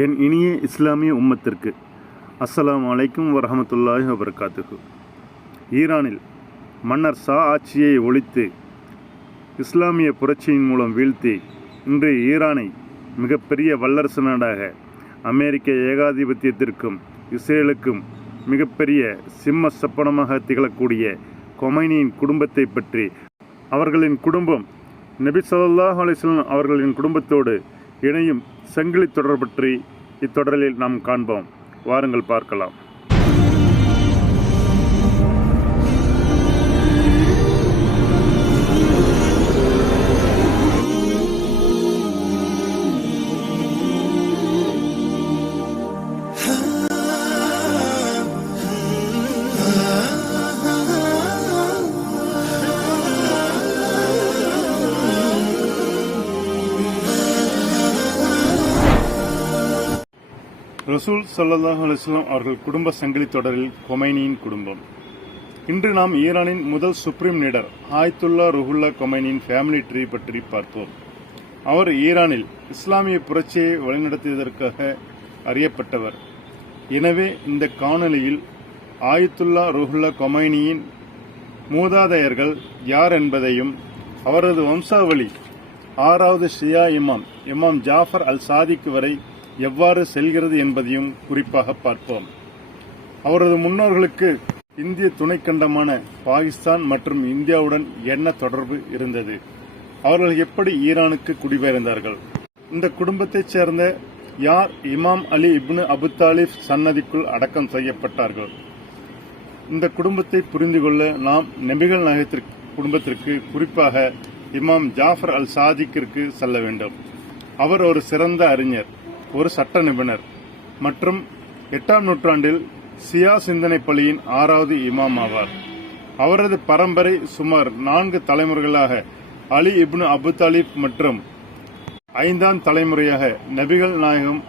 என் இனிய இஸ்லாமிய உம்மத்திற்கு அஸ்ஸலாமு அலைக்கும் வரஹமத்துல்லாஹி வபரகாத்துஹு. ஈரானில் மன்னர் ஷா ஆட்சியை ஒழித்து இஸ்லாமிய புரட்சியின் மூலம் வீழ்த்தி இன்றைய ஈரானை மிகப்பெரிய வல்லரசு நாடாக அமெரிக்க ஏகாதிபத்தியத்திற்கும் இஸ்ரேலுக்கும் மிகப்பெரிய சிம்ம சப்பனமாக திகழக்கூடிய கொமைனியின் குடும்பத்தை பற்றி, அவர்களின் குடும்பம் நபி ஸல்லல்லாஹு அலைஹி வஸல்லம் அவர்களின் குடும்பத்தோடு இணையும் சங்கிலி தொடர் பற்றி இத்தொடரில் நாம் காண்போம். வாருங்கள் பார்க்கலாம். ரசூல் ஸல்லல்லாஹு அலைஹி வஸல்லம் அவர்கள் குடும்ப சங்கிலி தொடரில் கொமைனியின் குடும்பம். இன்று நாம் ஈரானின் முதல் சுப்ரீம் லீடர் ஆயத்துல்லா ருஹுல்லா கொமைனியின் ஃபேமிலி ட்ரீ பற்றி பார்ப்போம். அவர் ஈரானில் இஸ்லாமிய புரட்சியை வழிநடத்தியதற்காக அறியப்பட்டவர். எனவே இந்த காணொலியில் ஆயத்துல்லா ருஹுல்லா கொமைனியின் மூதாதையர்கள் யார் என்பதையும், அவரது வம்சாவளி 6வது ஷியா இமாம் ஜாஃபர் அல் சாதிக் வரை எவ்வாறு செல்கிறது என்பதையும் குறிப்பாக பார்ப்போம். அவரது முன்னோர்களுக்கு இந்திய துணைக்கண்டமான பாகிஸ்தான் மற்றும் இந்தியாவுடன் என்ன தொடர்பு இருந்தது, அவர்கள் எப்படி ஈரானுக்கு குடிபெயர்ந்தார்கள், இந்த குடும்பத்தைச் சேர்ந்த யார் இமாம் அலி இப்னு அபு தாலிப் சன்னதிக்குள் அடக்கம் செய்யப்பட்டார்கள். இந்த குடும்பத்தை புரிந்து கொள்ள நாம் நபிகள் நாயகத்திற்கு குடும்பத்திற்கு, குறிப்பாக இமாம் ஜாஃபர் அல் சாதிக்கிற்கு செல்ல வேண்டும். அவர் ஒரு சிறந்த அறிஞர், ஒரு சட்ட நிபுணர் மற்றும் 8ஆம் நூற்றாண்டில் சியா சிந்தனை பள்ளியின் 6வது இமாம் ஆவார். அவரது பரம்பரை சுமார் 4 தலைமுறைகளாக அலி இப்னு அபு தாலிப் மற்றும் 5ஆம் தலைமுறையாக நபிகள் நாயகம்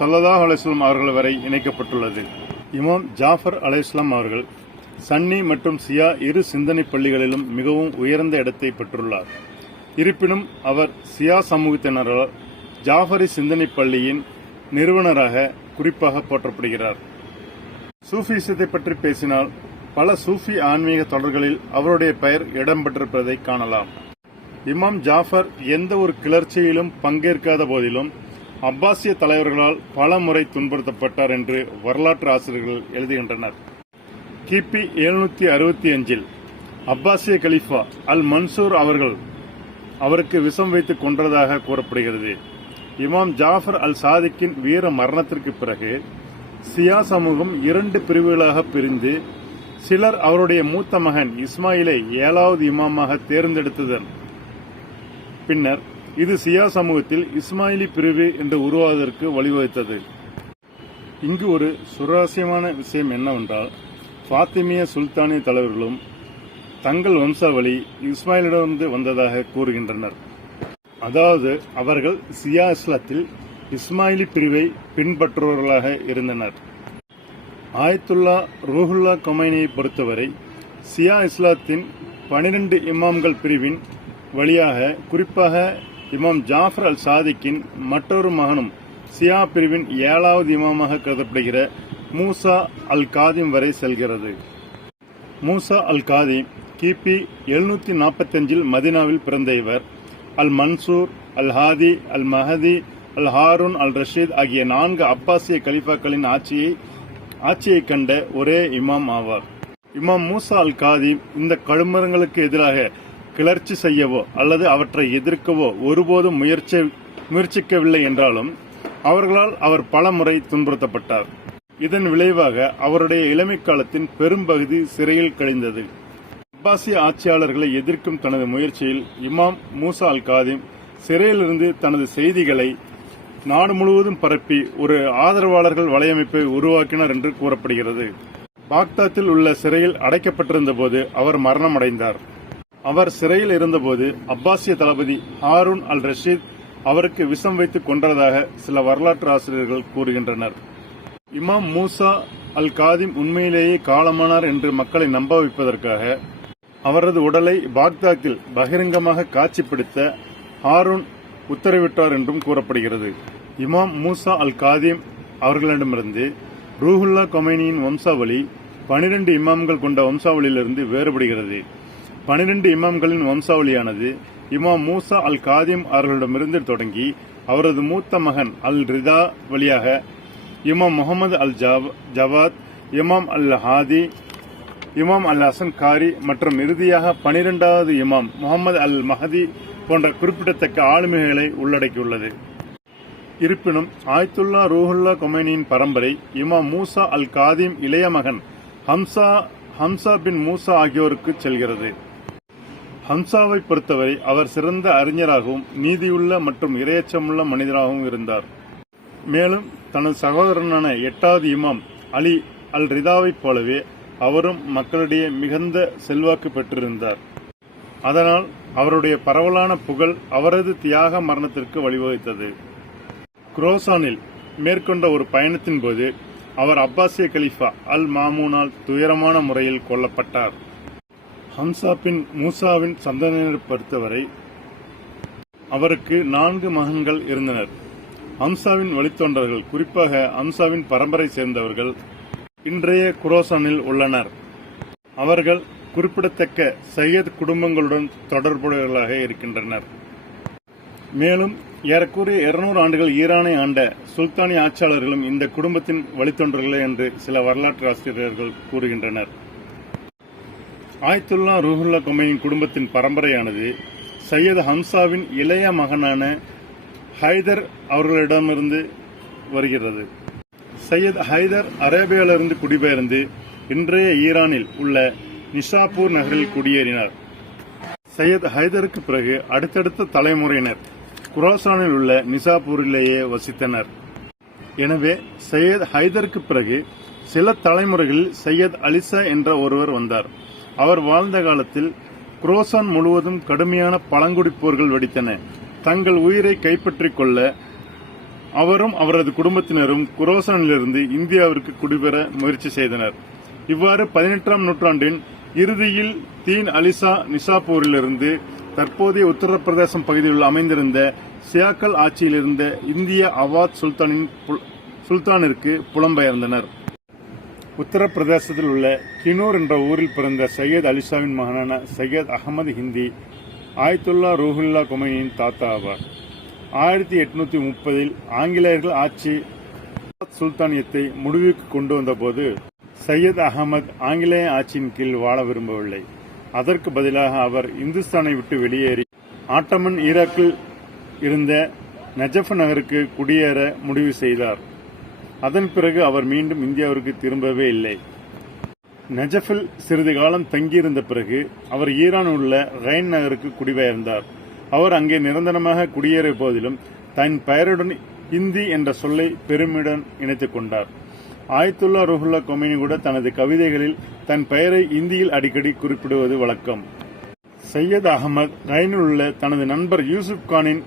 ஸல்லல்லாஹு அலைஹி வஸல்லம் அவர்கள் வரை இணைக்கப்பட்டுள்ளது. இமாம் ஜாஃபர் அலைஹிஸ்ஸலாம் அவர்கள் சன்னி மற்றும் சியா இரு சிந்தனை பள்ளிகளிலும் மிகவும் உயர்ந்த இடத்தை பெற்றுள்ளார். இருப்பினும் அவர் சியா சமூகத்தினரால் ஜாஃபரி சிந்தனை பள்ளியின் நிறுவனராக குறிப்பாக போற்றப்படுகிறார். சூஃபிசத்தை பற்றி பேசினால் பல சூஃபி ஆன்மீக தொடர்களில் அவருடைய பெயர் இடம்பெற்றிருப்பதை காணலாம். இமாம் ஜாஃபர் எந்த ஒரு கிளர்ச்சியிலும் பங்கேற்காத போதிலும் அப்பாசிய தலைவர்களால் பல முறை துன்புறுத்தப்பட்டார் என்று வரலாற்று ஆசிரியர்கள் எழுதுகின்றனர். கிபி 765 அப்பாசிய கலீஃபா அல் மன்சூர் அவர்கள் அவருக்கு விஷம் வைத்து கொன்றதாக கூறப்படுகிறது. இமாம் ஜாஃபர் அல் சாதிக்கின் வீர மரணத்திற்கு பிறகு சியா சமூகம் 2 பிரிவுகளாக பிரிந்து, சிலர் அவருடைய மூத்த மகன் இஸ்மாயிலை 7வது இமாமாக தேர்ந்தெடுத்ததன் பின்னர் இது சியா சமூகத்தில் இஸ்மாயிலி பிரிவு என்று உருவாவதற்கு வழிவகுத்தது. இங்கு ஒரு சுவாரஸ்யமான விஷயம் என்னவென்றால், பாத்திமிய சுல்தானிய தலைவர்களும் தங்கள் வம்சாவளி இஸ்மாயிலிடமிருந்து வந்ததாக கூறுகின்றனர். அதாவது அவர்கள் சியா இஸ்லாத்தில் இஸ்மாயிலி பிரிவை பின்பற்றுபவர்களாக இருந்தனர். ஆயத்துல்லா ருஹுல்லா கொமைனியை பொறுத்தவரை சியா இஸ்லாத்தின் 12 இமாம்கள் பிரிவின் வழியாக, குறிப்பாக இமாம் ஜாஃபர் அல் சாதிக்கின் மற்றொரு மகனும் சியா பிரிவின் 7வது இமாமாக கருதப்படுகிற மூசா அல் காதிம் வரை செல்கிறது. மூசா அல் காதிம் கிபி 745 மதினாவில் பிறந்த இவர் அல் மன்சூர், அல் ஹாதி, அல் மஹதி, அல் ஹாரூன், அல் ரஷீத் ஆகிய 4 அப்பாசிய கலீஃபாக்களின் ஆட்சியை கண்ட ஒரே இமாம் ஆவார். இமாம் மூசா அல் காதிம் இந்த கழுமரங்களுக்கு எதிராக கிளர்ச்சி செய்யவோ அல்லது அவற்றை எதிர்க்கவோ ஒருபோதும் முயற்சிக்கவில்லை என்றாலும் அவர்களால் அவர் பல முறை துன்புறுத்தப்பட்டார். இதன் விளைவாக அவருடைய இளமை காலத்தின் பெரும்பகுதி சிறையில் கழிந்தது. அப்பாசிய ஆட்சியாளர்களை எதிர்க்கும் தனது முயற்சியில் இமாம் மூசா அல் காதிம் சிறையிலிருந்து தனது செய்திகளை நாடு முழுவதும் பரப்பி ஒரு ஆதரவாளர்கள் வலையமைப்பை உருவாக்கினார் என்று கூறப்படுகிறது. பாக்தாத்தில் உள்ள சிறையில் அடைக்கப்பட்டிருந்த போது அவர் மரணமடைந்தார். அவர் சிறையில் இருந்தபோது அப்பாசிய தளபதி ஹாரூன் அல் ரஷீத் அவருக்கு விஷம் வைத்து கொன்றதாக சில வரலாற்று ஆசிரியர்கள் கூறுகின்றனர். இமாம் மூசா அல் காதிம் உண்மையிலேயே காலமானார் என்று மக்களை நம்ப வைப்பதற்காக அவரது உடலை பாக்தாத்தில் பகிரங்கமாக காட்சிப்படுத்த ஹாரூன் உத்தரவிட்டார் என்றும் கூறப்படுகிறது. இமாம் மூசா அல் காதிம் அவர்களிடமிருந்து ரூஹுல்லா கொமைனியின் வம்சாவளி 12 இமாம்கள் கொண்ட வம்சாவளியிலிருந்து வேறுபடுகிறது. 12 இமாம்களின் வம்சாவளியானது இமாம் மூசா அல் காதிம் அவர்களிடமிருந்து தொடங்கி அவரது மூத்த மகன் அல் ரிதா வழியாக இமாம் முகமது அல் ஜவாத், இமாம் அல் ஹாதி, இமாம் அல் ஹசன் காரி மற்றும் இறுதியாக 12வது இமாம் முகமது அல் மஹதி போன்ற குறிப்பிடத்தக்க ஆளுமைகளை உள்ளடக்கியுள்ளது. இருப்பினும் ஆயத்துல்லா ரூஹுல்லா கொமைனியின் பரம்பரை இமாம் மூசா அல் காதிம் இளைய மகன் ஹம்சா பின் மூசா ஆகியோருக்கு செல்கிறது. ஹம்சாவை பொறுத்தவரை அவர் சிறந்த அறிஞராகவும் நீதியுள்ள மற்றும் இரையச்சமுள்ள மனிதராகவும் இருந்தார். மேலும் தனது சகோதரனான 8வது இமாம் அலி அல் ரிதாவைப் போலவே அவரும் மக்களிடையே மிகுந்த செல்வாக்கு பெற்றிருந்தார். அதனால் அவருடைய பரவலான புகழ் அவரது தியாக மரணத்திற்கு வழிவகுத்தது. குரோசானில் மேற்கொண்ட ஒரு பயணத்தின் போது அவர் அப்பாசிய கலீஃபா அல் மாமூனால் துயரமான முறையில் கொல்லப்பட்டார். ஹம்சா பின் மூசாவின் சந்ததியினரை பொறுத்தவரை அவருக்கு 4 மகன்கள் இருந்தனர். ஹம்சாவின் வழித்தோன்றர்கள், குறிப்பாக ஹம்சாவின் பரம்பரை சேர்ந்தவர்கள் இன்றைய குரோசானில் உள்ளனர். அவர்கள் குறிப்பிடத்தக்க சையத் குடும்பங்களுடன் தொடர்புடையவர்களாக இருக்கின்றனர். மேலும் ஏறக்குறைய 200 ஆண்டுகள் ஈரானை ஆண்ட சுல்தானிய ஆட்சியாளர்களும் இந்த குடும்பத்தின் வழித்தோன்றர்களே என்று சில வரலாற்று ஆசிரியர்கள் கூறுகின்றனர். ஆயத்துல்லா ரூஹுல்லா கொமைனியின் குடும்பத்தின் பரம்பரையானது சையத் ஹம்சாவின் இளைய மகனான ஹைதர் அவர்களிடமிருந்து வருகிறது. சையத் ஹைதர் அரேபியாவிலிருந்து குடிபெயர்ந்து இன்றைய ஈரானில் உள்ள நிஷாப்பூர் நகரில் குடியேறினார். சையத் ஹைதருக்கு பிறகு அடுத்தடுத்த தலைமுறையினர் குரோசானில் உள்ள நிசாப்பூரிலேயே வசித்தனர். எனவே சையத் ஹைதருக்கு பிறகு சில தலைமுறைகளில் சையத் அலிசா என்ற ஒருவர் வந்தார். அவர் வாழ்ந்த காலத்தில் குரோசான் முழுவதும் கடுமையான பழங்குடி போர்கள் வெடித்தன. தங்கள் உயிரை கைப்பற்றிக் கொள்ள அவரும் அவரது குடும்பத்தினரும் குரோசானிலிருந்து இந்தியாவிற்கு குடிபெற முயற்சி செய்தனர். இவ்வாறு 18ஆம் நூற்றாண்டின் இறுதியில் தீன் அலிசா நிசாப்பூரிலிருந்து தற்போதைய உத்தரப்பிரதேசம் பகுதியில் அமைந்திருந்த சியாக்கல் ஆட்சியில் இருந்த இந்திய அவாத் சுல்தானிற்கு புலம்பெயர்ந்தனர். உத்தரப்பிரதேசத்தில் உள்ள கினூர் என்ற ஊரில் பிறந்த சையத் அலிசாவின் மகனான சையத் அகமது ஹிந்தி ஆயத்துல்லா ரூஹுல்லா கொமைனியின் தாத்தா ஆவார். 1830இல் ஆங்கிலேயர்கள் ஆட்சி சுல்தானியத்தை முடிவுக்கு கொண்டு வந்தபோது சையத் அகமது ஆங்கிலேய ஆட்சியின் கீழ் வாழ விரும்பவில்லை. அதற்கு பதிலாக அவர் இந்துஸ்தானை விட்டு வெளியேறி ஆட்டமன் ஈராக்கில் இருந்த நஜஃப் நகருக்கு குடியேற முடிவு செய்தார். அதன் பிறகு அவர் மீண்டும் இந்தியாவிற்கு திரும்பவே இல்லை. நஜஃபில் சிறிது காலம் தங்கியிருந்த பிறகு அவர் ஈரானில் உள்ள ரைன் நகருக்கு குடிபெயர்ந்தார். அவர் அங்கே நிரந்தரமாக குடியேறிய போதிலும் தன் பெயருடன் இந்தி என்ற சொல்லை பெருமையுடன் இணைத்துக் கொண்டார். ஆயத்துல்லா ரூஹுல்லா கொமைனி கூட தனது கவிதைகளில் தன் பெயரை இந்தியில் அடிக்கடி குறிப்பிடுவது வழக்கம். சையத் அகமது ரைனில் உள்ள தனது நண்பர் யூசுப் கானின்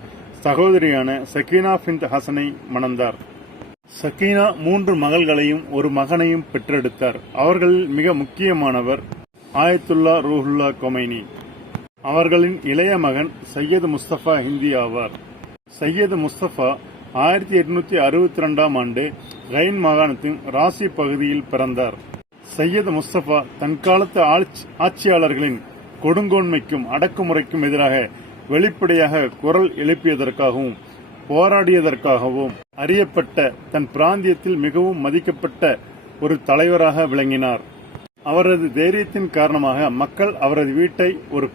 சகோதரியான சக்கீனா பின்த் ஹசனை மணந்தார். சக்கீனா 3 மகள்களையும் ஒரு மகனையும் பெற்றெடுத்தார். அவர்களில் மிக முக்கியமானவர் ஆயத்துல்லா ரூஹுல்லா கொமைனி. அவர்களின் இளைய மகன் சையத் முஸ்தபா ஹிந்தி ஆவார். சையத் முஸ்தபா 1862ஆம் ஆண்டு ரைன் மாகாணத்தின் ராசி பகுதியில் பிறந்தார். சையத் முஸ்தபா தன்காலத்து ஆட்சியாளர்களின் கொடுங்கோன்மைக்கும் அடக்குமுறைக்கும் எதிராக வெளிப்படையாக குரல் எழுப்பியதற்காகவும் போராடியதற்காகவும் அறியப்பட்ட தன் பிராந்தியத்தில் மிகவும் மதிக்கப்பட்ட ஒரு தலைவராக விளங்கினார். அவரது தைரியத்தின் காரணமாக மக்கள் அவரது வீட்டை ஒரு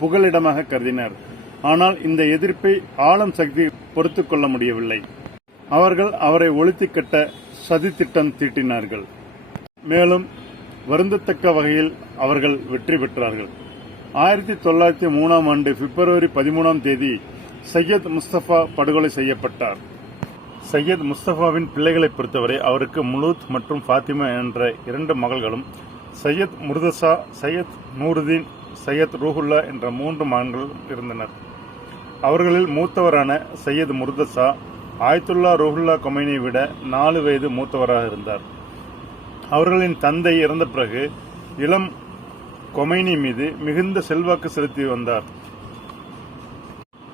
புகலிடமாக கருதினர். ஆனால் இந்த எதிர்ப்பை ஆளும் சக்தி பொறுத்துக் கொள்ள முடியவில்லை. அவர்கள் அவரை ஒழித்துக் கட்ட சதி திட்டம் தீட்டினார்கள். மேலும் வருந்தத்தக்க வகையில் அவர்கள் வெற்றி பெற்றார்கள். 1903ஆம் ஆண்டு பிப்ரவரி 13ஆம் தேதி சையத் முஸ்தபா படுகொலை செய்யப்பட்டார். சையத் முஸ்தபாவின் பிள்ளைகளை பொறுத்தவரை அவருக்கு முலூத் மற்றும் ஃபாத்திமா என்ற 2 மகள்களும், சையத் முர்தசா, சையத் நூருதீன், சையத் ரூஹுல்லா என்ற 3 மகன்கள் இருந்தனர். அவர்களில் மூத்தவரான சையத் முர்தசா ஆயத்துல்லா ரூஹுல்லா கொமைனியை விட 4 வயது மூத்தவராக இருந்தார். அவர்களின் தந்தை இறந்த பிறகு இளம் கொமைனி மீது மிகுந்த செல்வாக்கு செலுத்தி வந்தார்.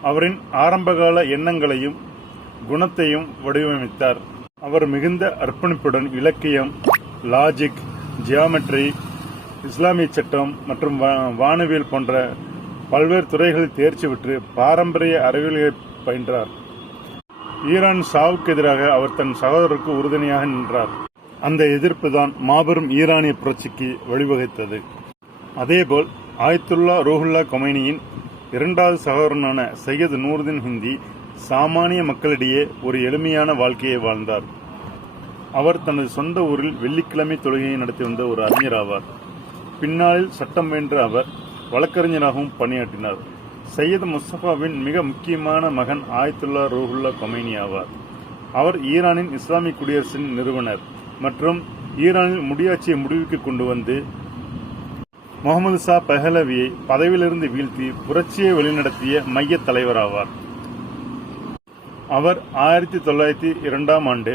அவரின் ஆரம்பகால எண்ணங்களையும் குணத்தையும் வடிவமைத்தார். அவர் மிகுந்த அர்ப்பணிப்புடன் இலக்கியம், லாஜிக், ஜியாமெட்ரி, இஸ்லாமிய சட்டம் மற்றும் வானவியல் போன்ற பல்வேறு துறைகளில் தேர்ச்சி பெற்று பாரம்பரிய அறிவியல்களை பயின்றார். ஈரான் சாவுக்கு எதிராக அவர் தன் சகோதரருக்கு உறுதுணையாக நின்றார். அந்த எதிர்ப்பு தான் மாபெரும் ஈரானிய புரட்சிக்கு வழிவகுத்தது. அதேபோல் ஆயத்துல்லா ரூஹுல்லா கொமைனியின் இரண்டாவது சகோதரனான சையத் நூருதீன் ஹிந்தி சாமானிய மக்களிடையே ஒரு எளிமையான வாழ்க்கையை வாழ்ந்தார். அவர் தனது சொந்த ஊரில் வெள்ளிக்கிழமை தொழுகையை நடத்தி வந்த ஒரு அறிஞர் ஆவார். பின்னாளில் சட்டம் பயின்ற அவர் வழக்கறிஞராகவும் பணியாற்றினார். சையத் முஸ்தபாவின் மிக முக்கியமான மகன் ஆயத்துல்லா ரூஹுல்லா கொமைனி ஆவார். அவர் ஈரானின் இஸ்லாமிய குடியரசின் நிறுவனர் மற்றும் ஈரானில் முடியாட்சியை முடிவுக்கு கொண்டு வந்து முகமது ஷா பஹலவியை பதவியிலிருந்து வீழ்த்தி புரட்சியை வழிநடத்திய மைய தலைவர் ஆவார். அவர் 1902ஆம் ஆண்டு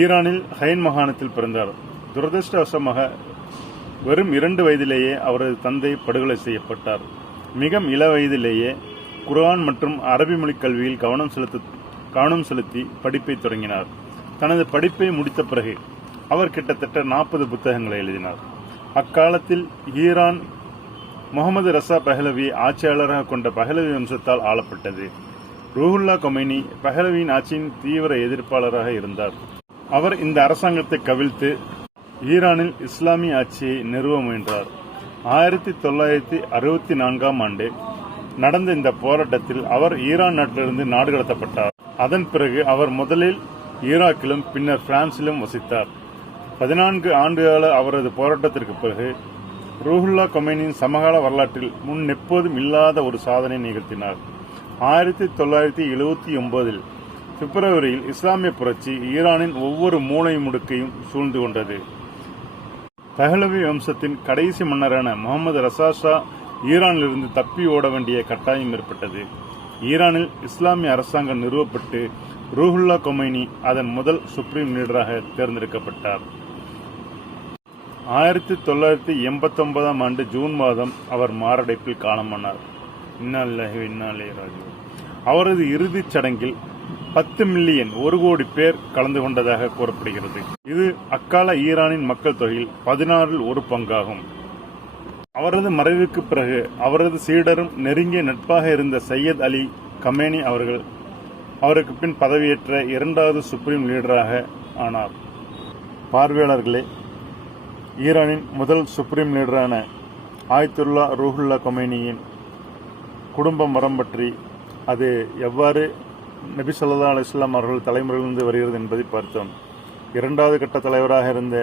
ஈரானில் ஹைன் மாகாணத்தில் பிறந்தார். துரதிருஷ்டவசமாக வெறும் 2 வயதிலேயே அவரது தந்தை படுகொலை செய்யப்பட்டார். மிக இள வயதிலேயே குர்ஆன் மற்றும் அரபி மொழி கல்வியில் கவனம் செலுத்தி படிப்பை தொடங்கினார். தனது படிப்பை முடித்த பிறகு அவர் கிட்டத்தட்ட 40 புத்தகங்களை எழுதினார். அக்காலத்தில் ஈரான் முகமது ரசா பஹலவி ஆட்சியாளராக கொண்ட பஹலவி வம்சத்தால் ஆளப்பட்டது. ரூஹுல்லா கொமைனி பஹலவியின் ஆட்சியின் தீவிர எதிர்ப்பாளராக இருந்தார். அவர் இந்த அரசாங்கத்தை கவிழ்த்து ஈரானில் இஸ்லாமிய ஆட்சியை நிறுவ முயன்றார். 1964ஆம் ஆண்டு நடந்த இந்த போராட்டத்தில் அவர் ஈரான் நாட்டிலிருந்து நாடு கடத்தப்பட்டார். அதன் பிறகு அவர் முதலில் ஈராக்கிலும் பின்னர் பிரான்சிலும் வசித்தார். 14 ஆண்டுகால அவரது போராட்டத்திற்கு பிறகு ரூஹுல்லா கொமைனியின் சமகால வரலாற்றில் முன் எப்போதும் இல்லாத ஒரு சாதனை நிகழ்த்தினார். 1979இல் பிப்ரவரியில் இஸ்லாமிய புரட்சி ஈரானின் ஒவ்வொரு மூலை முடுக்கையும் சூழ்ந்து கொண்டது. பஹலவி வம்சத்தின் கடைசி மன்னரான முகமது ரசா ஷா ஈரானிலிருந்து தப்பி ஓட வேண்டிய கட்டாயம் ஏற்பட்டது. ஈரானில் இஸ்லாமிய அரசாங்கம் நிறுவப்பட்டு ரூஹுல்லா கொமைனி அதன் முதல் சுப்ரீம் லீடராக தேர்ந்தெடுக்கப்பட்டார். 1989ஆம் ஆண்டு ஜூன் மாதம் அவர் மாரடைப்பில் காலமானார். இன்னாலில்லாஹி வ இன்னா இலைஹி ராஜிஊன். அவரது இறுதிச் சடங்கில் 10 மில்லியன் 1 கோடி பேர் கலந்து கொண்டதாக கூறப்படுகிறது. இது அக்கால ஈரானின் மக்கள் தொகையில் 16இல் ஒரு பங்காகும். அவரது மறைவுக்கு பிறகு அவரது சீடரும் நெருங்கிய நட்பாக இருந்த சையத் அலி கமேனி அவர்கள் அவருக்கு பின் பதவியேற்ற 2வது சுப்ரீம் லீடராக ஆனார். பார்வையாளர்களே, ஈரானின் முதல் சுப்ரீம் லீடரான ஆயத்துல்லா ரூஹுல்லா கொமைனியின் குடும்ப மரம் பற்றி, அது எவ்வாறு நபி ஸல்லல்லாஹு அலைஹி வஸல்லம் அவர்கள் தலைமுறையிலிருந்து வருகிறது என்பதை பார்த்தோம். 2வது கட்ட தலைவராக இருந்த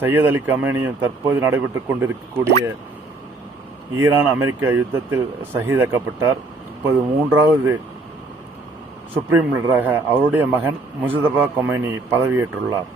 சையத் அலி கமேனியும் தற்போது நடைபெற்றுக் கொண்டிருக்கக்கூடிய ஈரான் அமெரிக்க யுத்தத்தில் ஷஹீதாக்கப்பட்டார். இப்போது 3வது சுப்ரீம் லீடராக அவருடைய மகன் முஜ்தபா கொமைனி பதவியேற்றுள்ளார்.